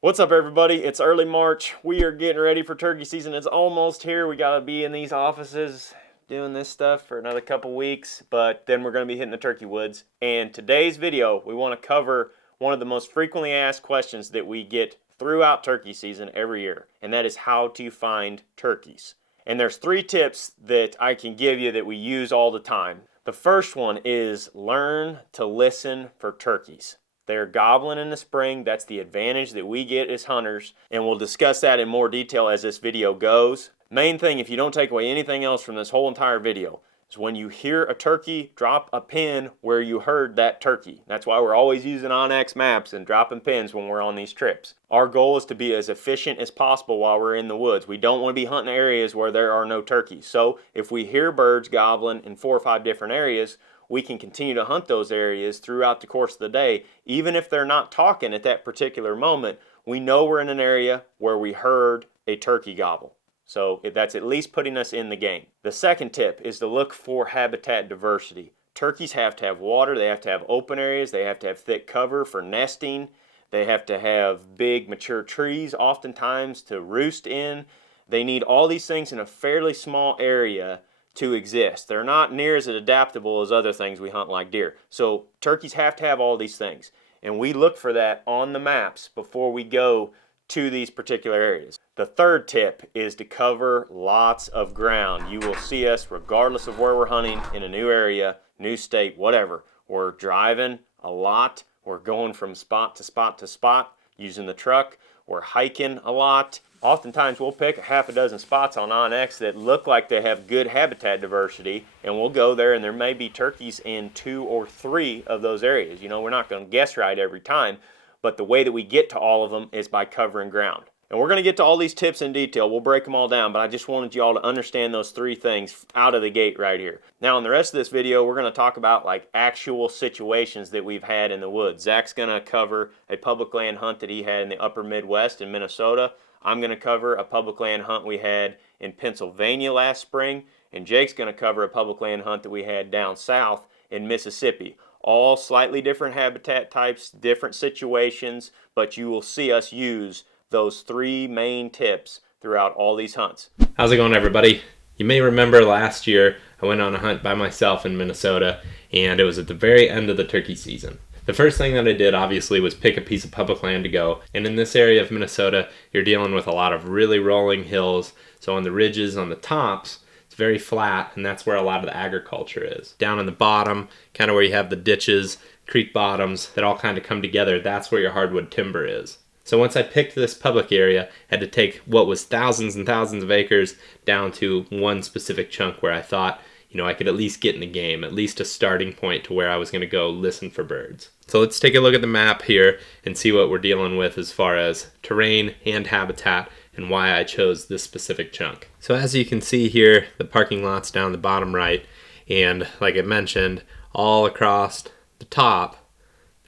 What's up, everybody? It's early March. We are getting ready for turkey season. It's almost here. We got to be in these offices doing this stuff for another couple weeks, but then we're going to be hitting the turkey woods. And today's video, we want to cover one of the most frequently asked questions that we get throughout turkey season every year, and that is how to find turkeys. And there's 3 tips that I can give you that we use all the time. The first one is learn to listen for turkeys. They're gobbling in the spring. That's the advantage that we get as hunters, and we'll discuss that in more detail as this video goes. Main thing, if you don't take away anything else from this whole entire video, is when you hear a turkey, drop a pin where you heard that turkey. That's why we're always using onX maps and dropping pins when we're on these trips. Our goal is to be as efficient as possible while we're in the woods. We don't want to be hunting areas where there are no turkeys. So if we hear birds gobbling in 4 or 5 different areas, we can continue to hunt those areas throughout the course of the day. Even if they're not talking at that particular moment, we know we're in an area where we heard a turkey gobble. So that's at least putting us in the game. The second tip is to look for habitat diversity. Turkeys have to have water, they have to have open areas, they have to have thick cover for nesting, they have to have big mature trees oftentimes to roost in. They need all these things in a fairly small area to exist. They're not near as adaptable as other things we hunt like deer. So turkeys have to have all these things. And we look for that on the maps before we go to these particular areas. The third tip is to cover lots of ground. You will see us regardless of where we're hunting, in a new area, new state, whatever. We're driving a lot. We're going from spot to spot to spot using the truck. We're hiking a lot. Oftentimes we'll pick a half a dozen spots on onX that look like they have good habitat diversity, and we'll go there and there may be turkeys in 2 or 3 of those areas. You know, we're not going to guess right every time, but the way that we get to all of them is by covering ground. And we're going to get to all these tips in detail. We'll break them all down, but I just wanted you all to understand those 3 things out of the gate right here. Now in the rest of this video, we're going to talk about like actual situations that we've had in the woods. Zach's going to cover a public land hunt that he had in the upper Midwest in Minnesota. I'm going to cover a public land hunt we had in Pennsylvania last spring, and Jake's going to cover a public land hunt that we had down south in Mississippi. All slightly different habitat types, different situations, but you will see us use those 3 main tips throughout all these hunts. How's it going, everybody? You may remember last year I went on a hunt by myself in Minnesota, and it was at the very end of the turkey season. The first thing that I did, obviously, was pick a piece of public land to go. And in this area of Minnesota, you're dealing with a lot of really rolling hills. So on the ridges, on the tops, it's very flat, and that's where a lot of the agriculture is. Down in the bottom, kind of where you have the ditches, creek bottoms that all kind of come together, that's where your hardwood timber is. So once I picked this public area, I had to take what was thousands and thousands of acres down to one specific chunk where I thought, I could at least get in the game, at least a starting point to where I was going to go listen for birds. So let's take a look at the map here and see what we're dealing with as far as terrain and habitat and why I chose this specific chunk. So as you can see here, the parking lot's down the bottom right, and like I mentioned, all across the top,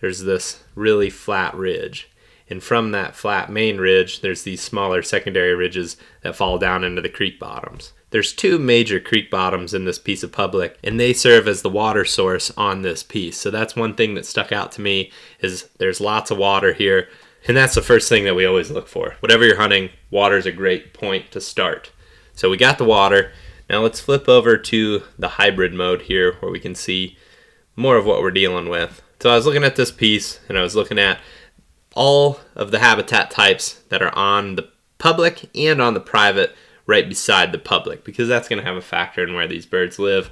there's this really flat ridge. And from that flat main ridge, there's these smaller secondary ridges that fall down into the creek bottoms. There's 2 major creek bottoms in this piece of public, and they serve as the water source on this piece. So that's one thing that stuck out to me, is there's lots of water here, and that's the first thing that we always look for. Whatever you're hunting, water is a great point to start. So we got the water. Now let's flip over to the hybrid mode here, where we can see more of what we're dealing with. So I was looking at this piece, and I was looking at all of the habitat types that are on the public and on the private right beside the public, because that's going to have a factor in where these birds live.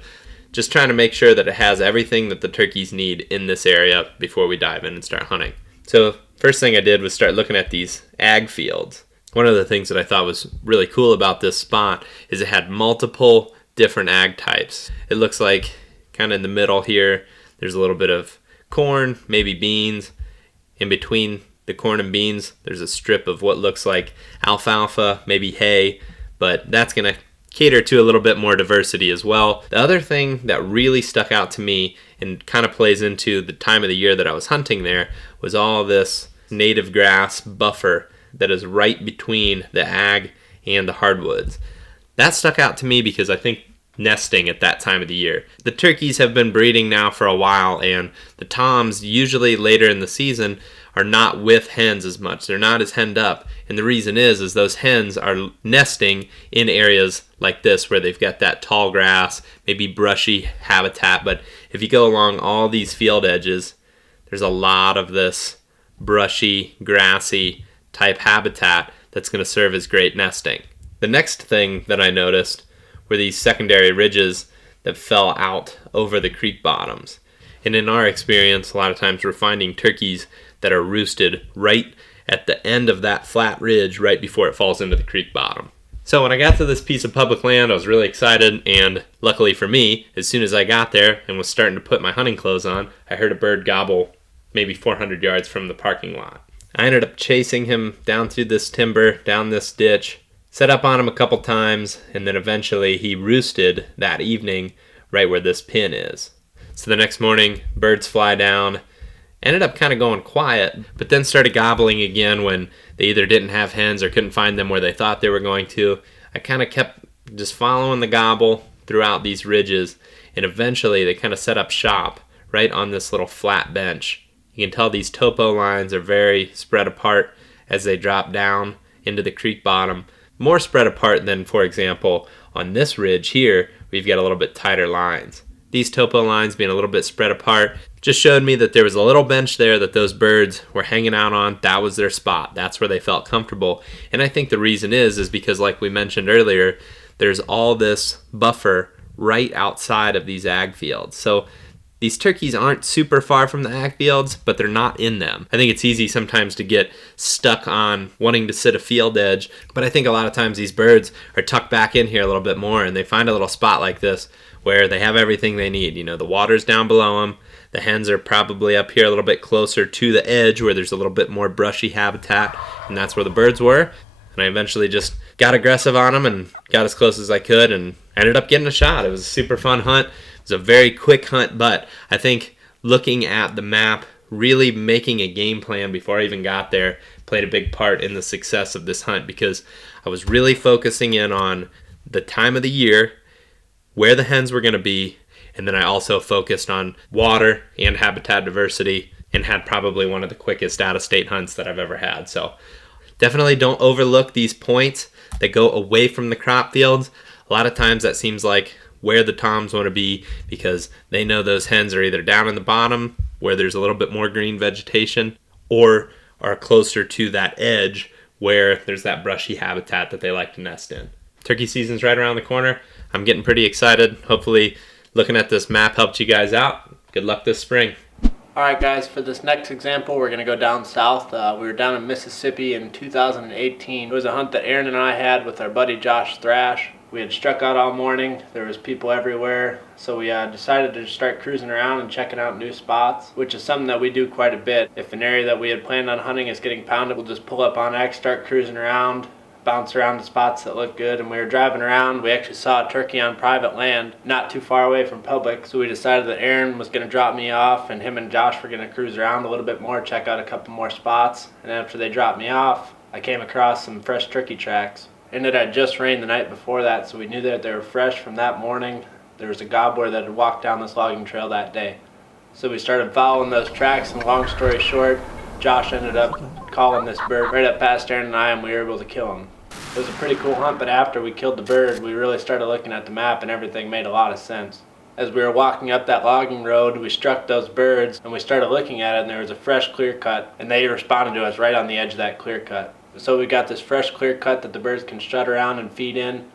Just trying to make sure that it has everything that the turkeys need in this area before we dive in and start hunting. So first thing I did was start looking at these ag fields. One of the things that I thought was really cool about this spot is it had multiple different ag types. It looks like kind of in the middle here, there's a little bit of corn, maybe beans. In between the corn and beans, there's a strip of what looks like alfalfa, maybe hay, but that's going to cater to a little bit more diversity as well. The other thing that really stuck out to me and kind of plays into the time of the year that I was hunting there was all this native grass buffer that is right between the ag and the hardwoods. That stuck out to me because I think nesting at that time of the year. The turkeys have been breeding now for a while, and the toms usually later in the season are not with hens as much. They're not as henned up. And the reason is those hens are nesting in areas like this where they've got that tall grass, maybe brushy habitat. But if you go along all these field edges, there's a lot of this brushy, grassy type habitat that's going to serve as great nesting. The next thing that I noticed were these secondary ridges that fell out over the creek bottoms. And in our experience, a lot of times we're finding turkeys that are roosted right at the end of that flat ridge right before it falls into the creek bottom. So when I got to this piece of public land, I was really excited, and luckily for me, as soon as I got there and was starting to put my hunting clothes on, I heard a bird gobble maybe 400 yards from the parking lot. I ended up chasing him down through this timber, down this ditch, set up on him a couple times, and then eventually he roosted that evening right where this pin is. So the next morning, birds fly down, ended up kind of going quiet, but then started gobbling again when they either didn't have hens or couldn't find them where they thought they were going to. I kind of kept just following the gobble throughout these ridges, and eventually they kind of set up shop right on this little flat bench. You can tell these topo lines are very spread apart as they drop down into the creek bottom. More spread apart than, for example, on this ridge here, we've got a little bit tighter lines. These topo lines being a little bit spread apart just showed me that there was a little bench there that those birds were hanging out on. That was their spot. That's where they felt comfortable. And I think the reason is because, like we mentioned earlier, there's all this buffer right outside of these ag fields. So these turkeys aren't super far from the ag fields, but they're not in them. I think it's easy sometimes to get stuck on wanting to sit a field edge, but I think a lot of times these birds are tucked back in here a little bit more, and they find a little spot like this where they have everything they need. You know, the water's down below them. The hens are probably up here a little bit closer to the edge where there's a little bit more brushy habitat, and that's where the birds were. And I eventually just got aggressive on them and got as close as I could and ended up getting a shot. It was a super fun hunt. It was a very quick hunt, but I think looking at the map, really making a game plan before I even got there played a big part in the success of this hunt, because I was really focusing in on the time of the year, where the hens were going to be, and then I also focused on water and habitat diversity, and had probably one of the quickest out-of-state hunts that I've ever had. So definitely don't overlook these points that go away from the crop fields. A lot of times that seems like where the toms want to be, because they know those hens are either down in the bottom where there's a little bit more green vegetation, or are closer to that edge where there's that brushy habitat that they like to nest in. Turkey season's right around the corner. I'm getting pretty excited. Hopefully looking at this map helped you guys out. Good luck this spring. Alright guys, for this next example we're going to go down south. We were down in Mississippi in 2018. It was a hunt that Aaron and I had with our buddy Josh Thrash. We had struck out all morning. There was people everywhere. So we decided to start cruising around and checking out new spots, which is something that we do quite a bit. If an area that we had planned on hunting is getting pounded, we'll just pull up on X, start cruising around, bounce around the spots that look good. And we were driving around, we actually saw a turkey on private land not too far away from public, so we decided that Aaron was going to drop me off and him and Josh were going to cruise around a little bit more, check out a couple more spots. And after they dropped me off, I came across some fresh turkey tracks. And it had just rained the night before that, so we knew that they were fresh from that morning. There was a gobbler that had walked down this logging trail that day. So we started following those tracks, and long story short, Josh ended up calling this bird right up past Aaron and I, and we were able to kill him. It was a pretty cool hunt, but after we killed the bird, we really started looking at the map and everything made a lot of sense. As we were walking up that logging road, we struck those birds and we started looking at it, and there was a fresh clear cut, and they responded to us right on the edge of that clear cut. So we got this fresh clear cut that the birds can strut around and feed in.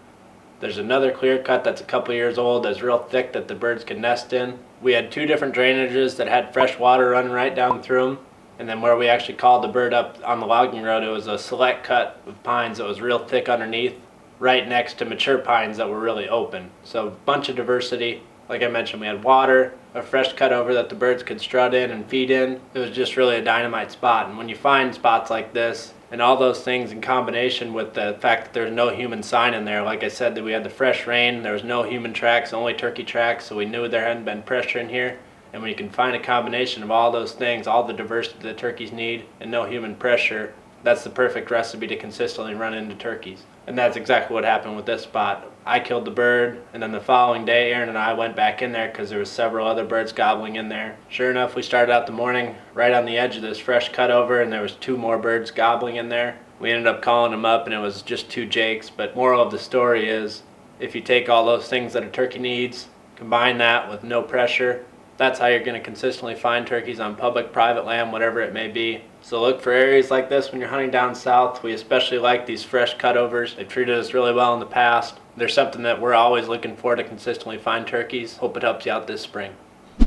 There's another clear cut that's a couple years old that's real thick that the birds can nest in. We had two different drainages that had fresh water running right down through them. And then where we actually called the bird up on the logging road, it was a select cut of pines that was real thick underneath, right next to mature pines that were really open. So a bunch of diversity. Like I mentioned, we had water, a fresh cut over that the birds could strut in and feed in. It was just really a dynamite spot. And when you find spots like this, and all those things in combination with the fact that there's no human sign in there, like I said, that we had the fresh rain, there was no human tracks, only turkey tracks, so we knew there hadn't been pressure in here. And when you can find a combination of all those things, all the diversity that turkeys need, and no human pressure, that's the perfect recipe to consistently run into turkeys. And that's exactly what happened with this spot. I killed the bird, and then the following day, Aaron and I went back in there because there was several other birds gobbling in there. Sure enough, we started out the morning right on the edge of this fresh cutover, and there was 2 more birds gobbling in there. We ended up calling them up, and it was just 2 jakes. But moral of the story is, if you take all those things that a turkey needs, combine that with no pressure, that's how you're going to consistently find turkeys on public, private land, whatever it may be. So look for areas like this when you're hunting down south. We especially like these fresh cutovers. They've treated us really well in the past. They're something that we're always looking for to consistently find turkeys. Hope it helps you out this spring.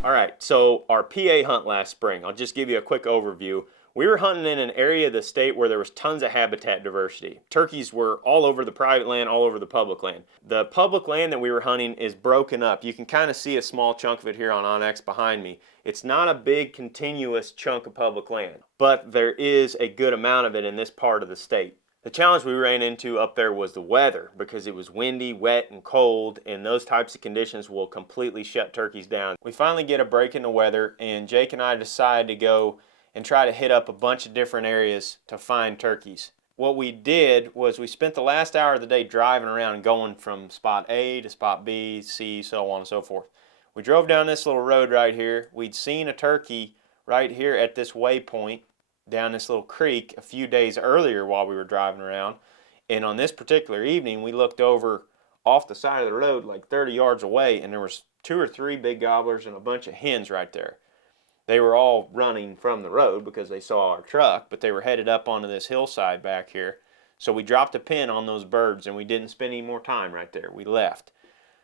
All right, so our PA hunt last spring, I'll just give you a quick overview. We were hunting in an area of the state where there was tons of habitat diversity. Turkeys were all over the private land, all over the public land. The public land that we were hunting is broken up. You can kind of see a small chunk of it here on Onyx behind me. It's not a big continuous chunk of public land, but there is a good amount of it in this part of the state. The challenge we ran into up there was the weather, because it was windy, wet, and cold, and those types of conditions will completely shut turkeys down. We finally get a break in the weather, and Jake and I decide to go and try to hit up a bunch of different areas to find turkeys. What we did was we spent the last hour of the day driving around and going from spot A to spot B, C, so on and so forth. We drove down this little road right here. We'd seen a turkey right here at this waypoint down this little creek a few days earlier while we were driving around. And on this particular evening, we looked over off the side of the road like 30 yards away, and there was 2 or 3 big gobblers and a bunch of hens right there. They were all running from the road because they saw our truck, but they were headed up onto this hillside back here. So we dropped a pin on those birds, and we didn't spend any more time right there. We left.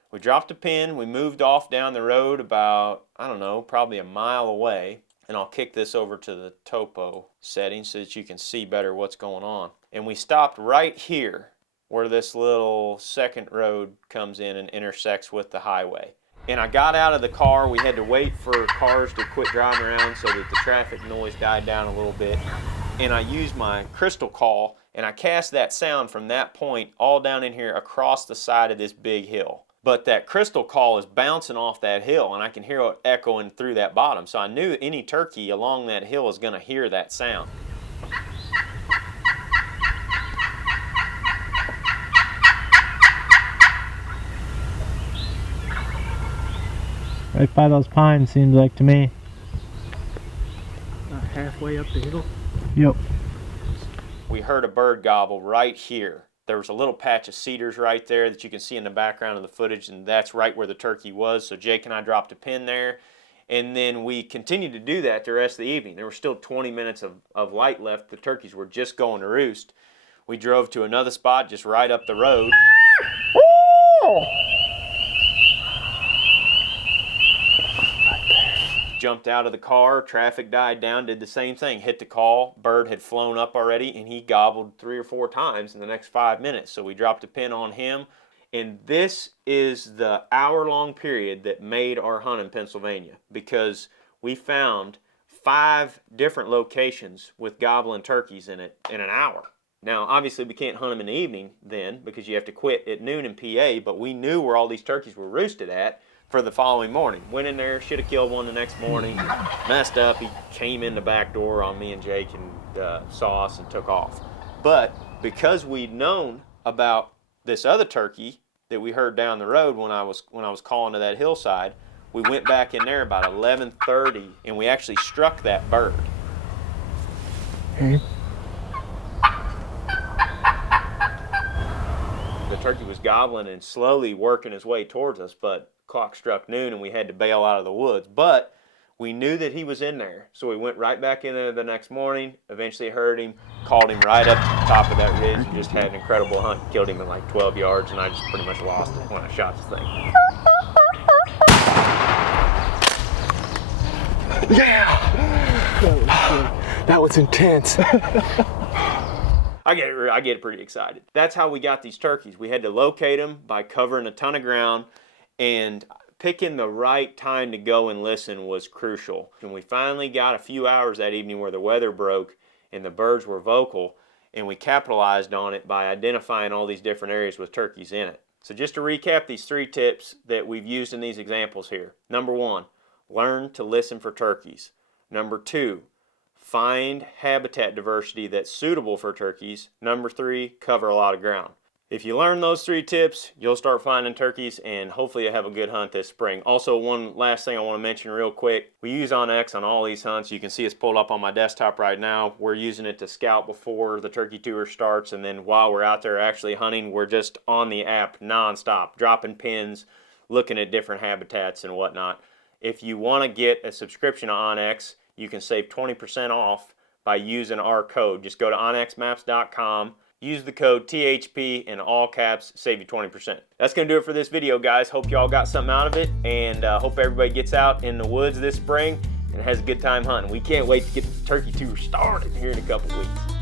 We dropped a pin. We moved off down the road about, I don't know, probably a mile away. And I'll kick this over to the topo setting so that you can see better what's going on. And we stopped right here where this little second road comes in and intersects with the highway. And I got out of the car. We had to wait for cars to quit driving around so that the traffic noise died down a little bit. And I used my crystal call, and I cast that sound from that point all down in here across the side of this big hill. But that crystal call is bouncing off that hill, and I can hear it echoing through that bottom. So I knew any turkey along that hill is going to hear that sound. Right by those pines, seems like to me. About halfway up the hill. Yep. We heard a bird gobble right here. There was a little patch of cedars right there that you can see in the background of the footage, and that's right where the turkey was. So Jake and I dropped a pin there, and then we continued to do that the rest of the evening. There were still 20 minutes of light left. The turkeys were just going to roost. We drove to another spot just right up the road. Jumped out of the car, traffic died down, did the same thing, hit the call. Bird had flown up already, and he gobbled 3 or 4 times in the next 5 minutes. So we dropped a pin on him. And this is the hour-long period that made our hunt in Pennsylvania, because we found 5 different locations with gobbling turkeys in it in an hour. Now, obviously, we can't hunt them in the evening then because you have to quit at noon in PA, but we knew where all these turkeys were roosted at for the following morning. Went in there, should have killed one the next morning, messed up. He came in the back door on me and Jake and saw us and took off. But because we'd known about this other turkey that we heard down the road when I was calling to that hillside, we went back in there about 11:30 and we actually struck that bird. Okay. The turkey was gobbling and slowly working his way towards us, but clock struck noon and we had to bail out of the woods. But we knew that he was in there, so we went right back in there the next morning, eventually heard him, called him right up to the top of that ridge, and just had an incredible hunt. Killed him in like 12 yards, and I just pretty much lost it when I shot the thing. Yeah! That was intense. I get pretty excited. That's how we got these turkeys. We had to locate them by covering a ton of ground, and picking the right time to go and listen was crucial. And we finally got a few hours that evening where the weather broke and the birds were vocal, and we capitalized on it by identifying all these different areas with turkeys in it. So just to recap these 3 tips that we've used in these examples here. Number 1, learn to listen for turkeys. Number 2, find habitat diversity that's suitable for turkeys. Number 3, cover a lot of ground. If you learn those 3 tips, you'll start finding turkeys and hopefully you'll have a good hunt this spring. Also, one last thing I want to mention real quick. We use OnX on all these hunts. You can see it's pulled up on my desktop right now. We're using it to scout before the turkey tour starts, and then while we're out there actually hunting, we're just on the app nonstop, dropping pins, looking at different habitats and whatnot. If you want to get a subscription to OnX, you can save 20% off by using our code. Just go to onxmaps.com. Use the code THP in all caps, save you 20%. That's going to do it for this video, guys. Hope y'all got something out of it, and hope everybody gets out in the woods this spring and has a good time hunting. We can't wait to get the turkey tour started here in a couple weeks.